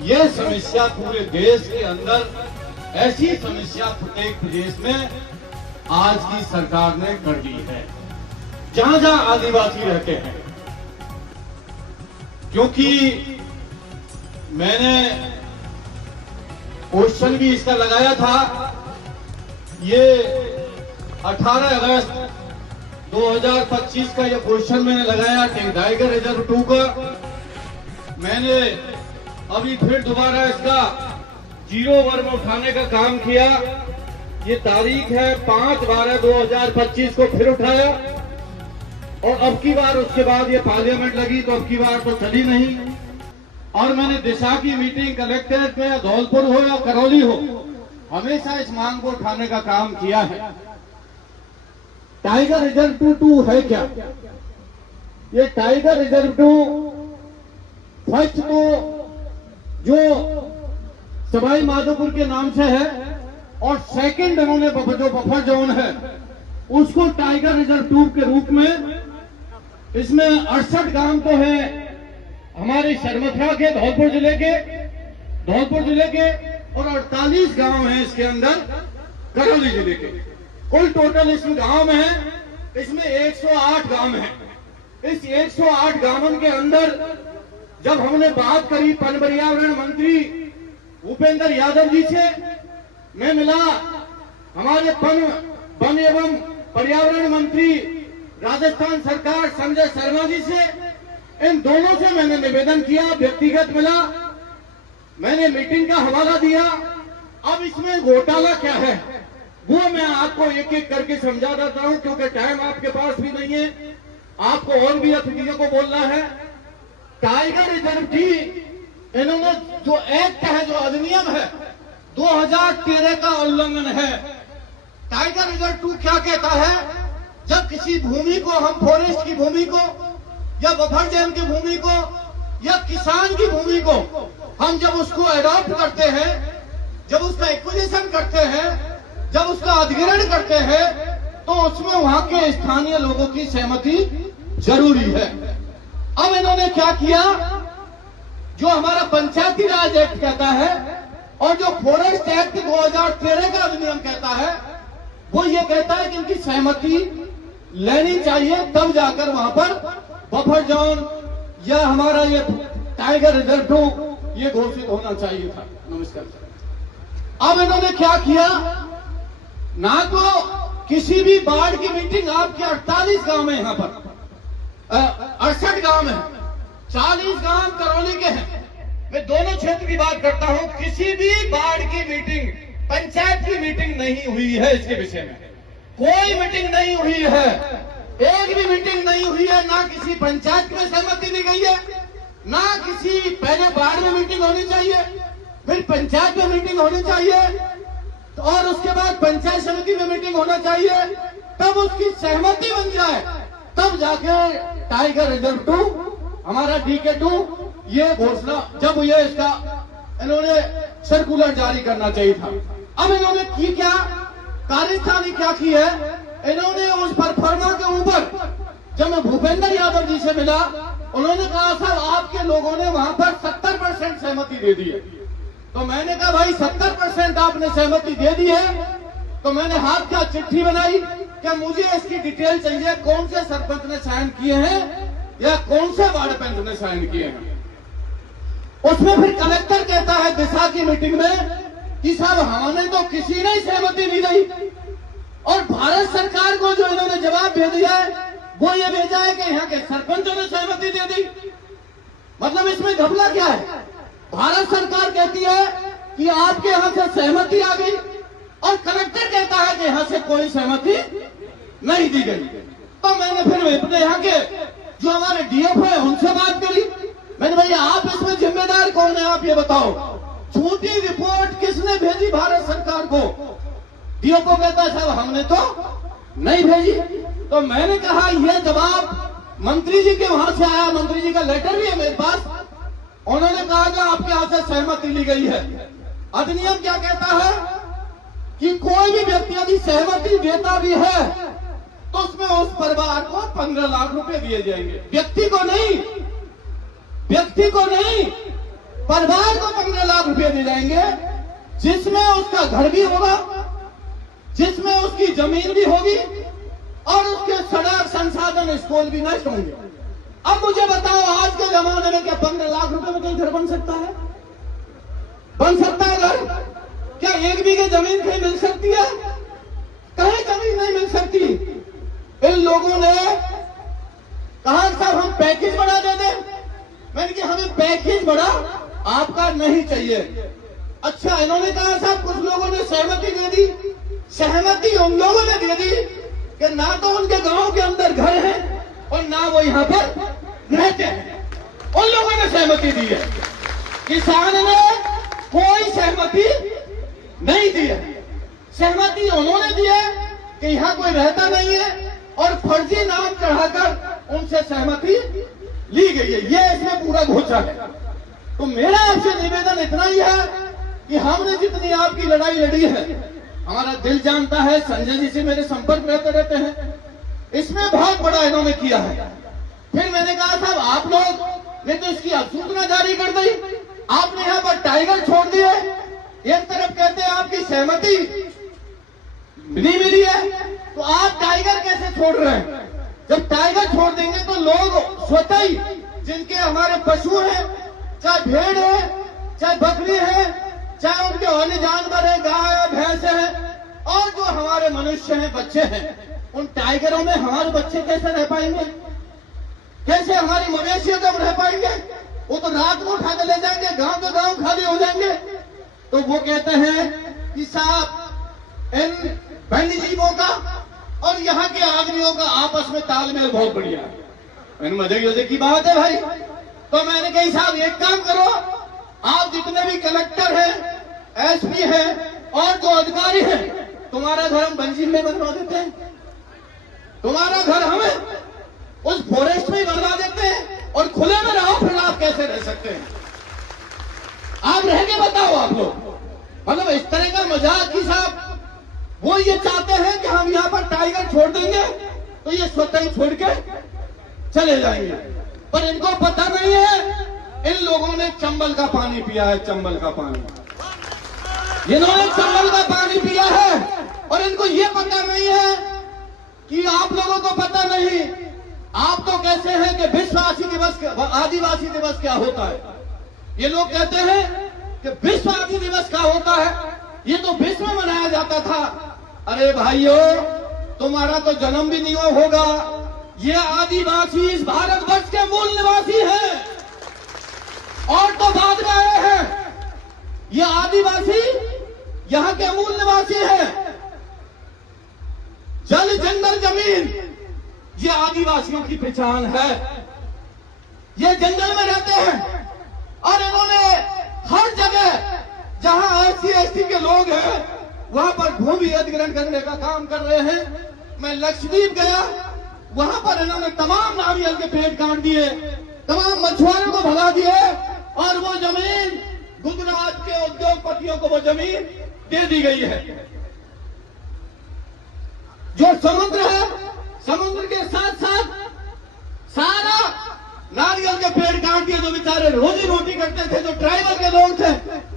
ये समस्या पूरे देश के अंदर, ऐसी समस्या प्रत्येक प्रदेश में आज की सरकार ने कर दी है, जहां जहां आदिवासी रहते हैं। क्योंकि मैंने क्वेश्चन भी इसका लगाया था, ये 18 अगस्त 2025 का ये क्वेश्चन मैंने लगाया टाइगर रिजर्व 2 का। मैंने अभी फिर दोबारा इसका 0 वर्ग उठाने का काम किया। ये तारीख है 5/12/2025 को फिर उठाया, और अब की बार उसके बाद ये पार्लियामेंट लगी तो अब की बार तो चली नहीं। और मैंने दिशा की मीटिंग कलेक्ट्रेट में, या धौलपुर हो या करौली हो, हमेशा इस मांग को उठाने का काम किया है। टाइगर रिजर्व 2 है क्या? ये टाइगर रिजर्व 2 फर्स्ट तो जो सवाई माधोपुर के नाम से है, और सेकंड उन्होंने जो बफर जोन है उसको टाइगर रिजर्व 2 के रूप में, इसमें 68 गांव तो है हमारे शर्मथरा के, धौलपुर जिले के, और 48 गांव हैं इसके अंदर करौली जिले के। कुल टोटल इसमें गांव है, इसमें 108 गांव हैं। इस 108 गांवों के अंदर जब हमने बात करी वन पर्यावरण मंत्री भूपेंद्र यादव जी से, मैं मिला हमारे वन एवं पर्यावरण मंत्री राजस्थान सरकार संजय शर्मा जी से, इन दोनों से मैंने निवेदन किया, व्यक्तिगत मिला, मैंने मीटिंग का हवाला दिया। अब इसमें घोटाला क्या है वो मैं आपको एक एक करके समझा देता हूं, क्योंकि टाइम आपके पास भी नहीं है, आपको और भी अतिथियों को बोलना है। टाइगर रिजर्व की इन्होंने जो एक्ट है, जो अधिनियम है 2013 का उल्लंघन है। टाइगर रिजर्व 2 क्या कहता है? जब किसी भूमि को हम, फॉरेस्ट की भूमि को या बफर जोन की भूमि को या किसान की भूमि को हम जब उसको अडॉप्ट करते हैं, जब उसका एक्विजिशन करते हैं, जब उसका अधिग्रहण करते हैं, तो उसमें वहां के स्थानीय लोगों की सहमति जरूरी है। अब इन्होंने क्या किया, जो हमारा पंचायती राज एक्ट कहता है और जो फॉरेस्ट एक्ट 2013 का अधिनियम कहता है, वो ये कहता है कि इनकी सहमति लेनी चाहिए, तब जाकर वहां पर बफर जोन या हमारा ये टाइगर रिजर्व 2 ये घोषित होना चाहिए था। नमस्कार। अब इन्होंने क्या किया, ना तो किसी भी बाढ़ की मीटिंग, आपके 48 गांव है, यहां पर 68 गांव है, 40 गांव करौली के हैं, मैं दोनों क्षेत्र की बात करता हूं, किसी भी बाढ़ की मीटिंग, पंचायत की मीटिंग नहीं हुई है। इसके विषय में कोई मीटिंग नहीं हुई है, एक भी मीटिंग नहीं हुई है, ना किसी पंचायत में सहमति दी गई है, ना किसी, पहले बाढ़ में मीटिंग होनी चाहिए, फिर पंचायत में मीटिंग होनी चाहिए, और उसके बाद पंचायत समिति में मीटिंग होना चाहिए, तब उसकी सहमति बन जाए, तब जाके टाइगर रिजर्व 2 हमारा DK2 ये घोषणा, जब ये इसका इन्होंने सर्कुलर जारी करना चाहिए था। अब इन्होंने की क्या, कार्यस्थानी क्या की है, इन्होंने उस परफॉर्मा के ऊपर, जब मैं भूपेंद्र यादव जी से मिला, उन्होंने कहा साहब आपके लोगों ने वहां पर 70% सहमति दे दी है। तो मैंने कहा भाई 70% आपने सहमति दे दी है, तो मैंने हाथ का चिट्ठी बनाई कि मुझे इसकी डिटेल चाहिए, कौन से सरपंच ने साइन किए हैं या कौन से वार्ड पंच ने साइन किए हैं। उसमें फिर कलेक्टर कहता है दिशा की मीटिंग में कि साहब हमने तो किसी ने सहमति दी गई, और भारत सरकार को जो इन्होंने जवाब भेज दिया है वो ये भेजा है कि यहाँ के सरपंचों ने सहमति दे दी। मतलब इसमें घपला क्या है, भारत सरकार कहती है कि आपके यहाँ से सहमति आ गई, और कलेक्टर कहता है कि यहाँ से कोई सहमति नहीं दी गई। तो मैंने फिर अपने यहाँ के जो हमारे DF है उनसे बात करी, मैंने भैया आप इसमें जिम्मेदार कौन है, आप ये बताओ, झूठी रिपोर्ट किसने भेजी भारत सरकार को? DF को कहता है साहब हमने तो नहीं भेजी। तो मैंने कहा यह जवाब मंत्री जी के वहां से आया, मंत्री जी का लेटर भी है मेरे पास, उन्होंने कहा कि आपके यहाँ से सहमति ली गई है। अधिनियम क्या कहता है कि कोई भी व्यक्ति यदि सहमति देता भी है तो उसमें उस परिवार को 15 लाख रुपए दिए जाएंगे, व्यक्ति को नहीं, व्यक्ति को नहीं। परिवार को 15 लाख रुपए दिए जाएंगे, जिसमें उसका घर भी होगा, जिसमें उसकी जमीन भी होगी और उसके सड़क संसाधन स्कूल भी नष्ट होंगे। अब मुझे बताओ, आज के जमाने में क्या 15 लाख रुपए में कोई घर बन सकता है? बन सकता है घर? क्या 1 बीघे जमीन कहीं मिल सकती है? कहीं जमीन नहीं मिल सकती। इन लोगों ने कहा साहब हम पैकेज बढ़ा दे दें। मैंने कहा हमें पैकेज बढ़ा आपका नहीं चाहिए। अच्छा, इन्होंने कहा साहब कुछ लोगों ने सहमति दे दी। सहमति उन लोगों ने दे दी कि ना तो उनके गांव के अंदर घर है और ना वो यहाँ पर रहते हैं। उन लोगों ने सहमति दी है। किसान ने कोई सहमति नहीं दी है। सहमति उन्होंने दी है कि यहाँ कोई रहता नहीं है और फर्जी नाम चढ़ाकर उनसे सहमति ली गई है। ये इसमें पूरा घोचा है। तो मेरा आपसे निवेदन इतना ही है कि हमने जितनी आपकी लड़ाई लड़ी है, हमारा दिल जानता है। संजय जी से मेरे संपर्क रहते हैं। इसमें बहुत बड़ा इन्होंने किया है। फिर मैंने कहा साहब आप लोग ने तो इसकी अधिसूचना जारी कर दी, आपने यहाँ पर टाइगर छोड़ दिए। एक तरफ कहते हैं आपकी सहमति नहीं मिली है, तो आप टाइगर कैसे छोड़ रहे हैं? जब टाइगर छोड़ देंगे तो लोग स्वतः ही, जिनके हमारे पशु हैं, चाहे भेड़ है, चाहे बकरी है, चाहे उनके अन्य जानवर है, गाय है, भैंस है, और जो हमारे मनुष्य हैं, बच्चे हैं, उन टाइगरों में हमारे बच्चे कैसे रह पाएंगे? कैसे हमारी मवेशियों कब रह पाएंगे? वो तो रात को उठा के ले जाएंगे, गांव के गांव खाली हो जाएंगे। तो वो कहते हैं कि साहब इन वन्य जीवों का और यहाँ के आदमियों का आपस में तालमेल बहुत बढ़िया है। मजे की बात है भाई। तो मैंने कही साहब एक काम करो, आप जितने भी कलेक्टर हैं, एसपी हैं और जो अधिकारी हैं, तुम्हारा घर हम बंजीर में बनवा देते हैं। तुम्हारा घर हमें उस फॉरेस्ट में बनवा देते हैं और खुले में रहो। फिर आप कैसे रह सकते हैं? आप रह के बताओ आप लोग। मतलब इस तरह का मजाक की साहब वो ये चाहते हैं कि हम यहाँ पर टाइगर छोड़ देंगे तो ये स्वतः ही छोड़ के चले जाएंगे। पर इनको पता नहीं है, इन लोगों ने चंबल का पानी पिया है। चंबल का पानी इन्होंने चंबल का पानी पिया है और इनको ये पता नहीं है कि आप लोगों को पता नहीं। आप तो कैसे हैं कि विश्ववासी दिवस, आदिवासी दिवस क्या होता है? ये लोग कहते हैं कि विश्ववासी दिवस क्या होता है, ये तो विश्व में मनाया जाता था। अरे भाइयों, तुम्हारा तो जन्म भी नहीं होगा। ये आदिवासी इस भारतवर्ष के मूल निवासी हैं और तो बाद में आए हैं। ये आदिवासी यहाँ के मूल निवासी हैं। जल, जंगल, जमीन ये आदिवासियों की पहचान है। ये जंगल में रहते हैं और इन्होंने हर जगह जहां एससी एसटी के लोग हैं वहां पर भूमि अधिग्रहण करने का काम कर रहे हैं। मैं लक्षद्वीप गया, वहां पर इन्होंने तमाम नारियल के पेड़ काट दिए, तमाम मछुआरों को भगा दिए और वो जमीन गुजरात के उद्योगपतियों को वो जमीन दे दी गई है। जो समुद्र है, समुद्र के साथ साथ सारा नारियल के पेड़ काट दिए। जो बेचारे रोजी रोटी करते थे, जो ट्राइबल के लोग थे,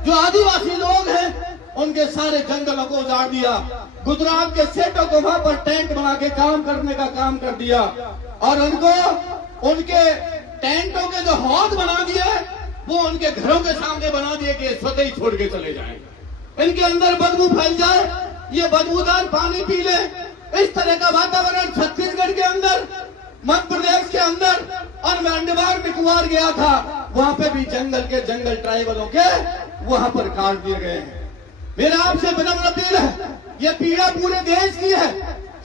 जो आदिवासी लोग हैं, उनके सारे जंगलों को उजाड़ दिया। गुजरात के सेठों को वहां पर टेंट बना के काम करने का काम कर दिया और उनको उनके टेंटों के जो हौद बना दिए वो उनके घरों के सामने बना दिए कि स्वतः ही छोड़ के चले जाएं। इनके अंदर बदबू फैल जाए, ये बदबूदार पानी पी ले। इस तरह का वातावरण छत्तीसगढ़ के अंदर, मध्य प्रदेश के अंदर और मैं अंडमान निकोबार गया था, वहां पे भी जंगल के जंगल ट्राइबलों के वहां पर काट दिए गए हैं। मेरा आपसे विनम्र अपील है, ये पीड़ा पूरे देश की है।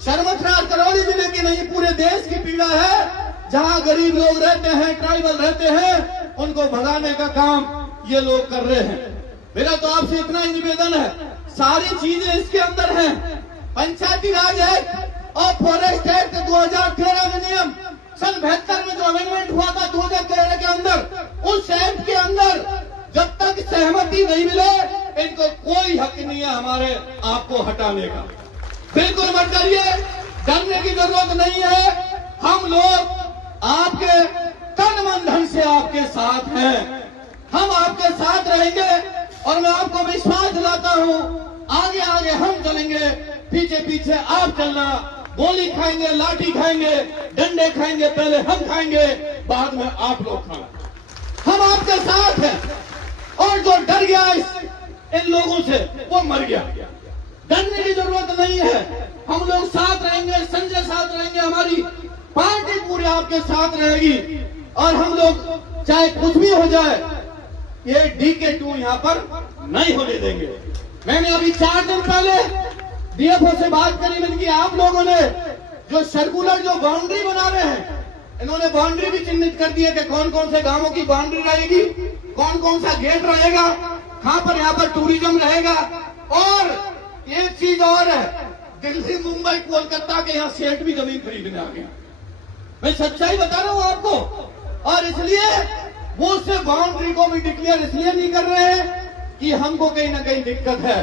शर्मथरार करौली जिले की नहीं, पूरे देश की पीड़ा है। जहां गरीब लोग रहते हैं, ट्राइबल रहते हैं, उनको भगाने का काम ये लोग कर रहे हैं। मेरा तो आपसे इतना ही निवेदन है, सारी चीजें इसके अंदर हैं। पंचायती राज एक्ट और फॉरेस्ट एक्ट 2013 अधिनियम सन 72 में जो अमेंडमेंट हुआ था 2013 के अंदर, उस एक्ट के अंदर जब तक सहमति नहीं मिले इनको कोई हक नहीं है हमारे आपको हटाने का। बिल्कुल मत डरिए, डरने की जरूरत नहीं है। हम लोग आपके तन मन धन से आपके साथ हैं। हम आपके साथ रहेंगे और मैं आपको विश्वास दिलाता हूं, आगे आगे हम चलेंगे, पीछे पीछे आप चलना। गोली खाएंगे, लाठी खाएंगे, डंडे खाएंगे, पहले हम खाएंगे, बाद में आप लोग खाना। हम आपके साथ हैं और जो डर गया इन लोगों से वो मर गया। डरने की जरूरत नहीं है, हम लोग साथ रहेंगे, संजय साथ रहेंगे, हमारी पार्टी पूरी आपके साथ रहेगी और हम लोग चाहे कुछ भी हो जाए ये DK2 यहाँ पर नहीं होने देंगे। मैंने अभी 4 दिन पहले DFO से बात करी, मैंने कि आप लोगों ने जो सर्कुलर जो बाउंड्री बना रहे हैं, इन्होंने बाउंड्री भी चिन्हित कर दी है कि कौन कौन से गांवों की बाउंड्री रहेगी, कौन कौन सा गेट रहेगा, कहां पर यहाँ पर टूरिज्म रहेगा। और एक चीज और है, दिल्ली, मुंबई, कोलकाता के यहाँ सेठ भी जमीन खरीदने आ गया। मैं सच्चाई बता रहा हूं आपको। और इसलिए वो उससे बाउंड्री को भी डिक्लेयर इसलिए नहीं कर रहे हैं कि हमको कहीं ना कहीं दिक्कत है।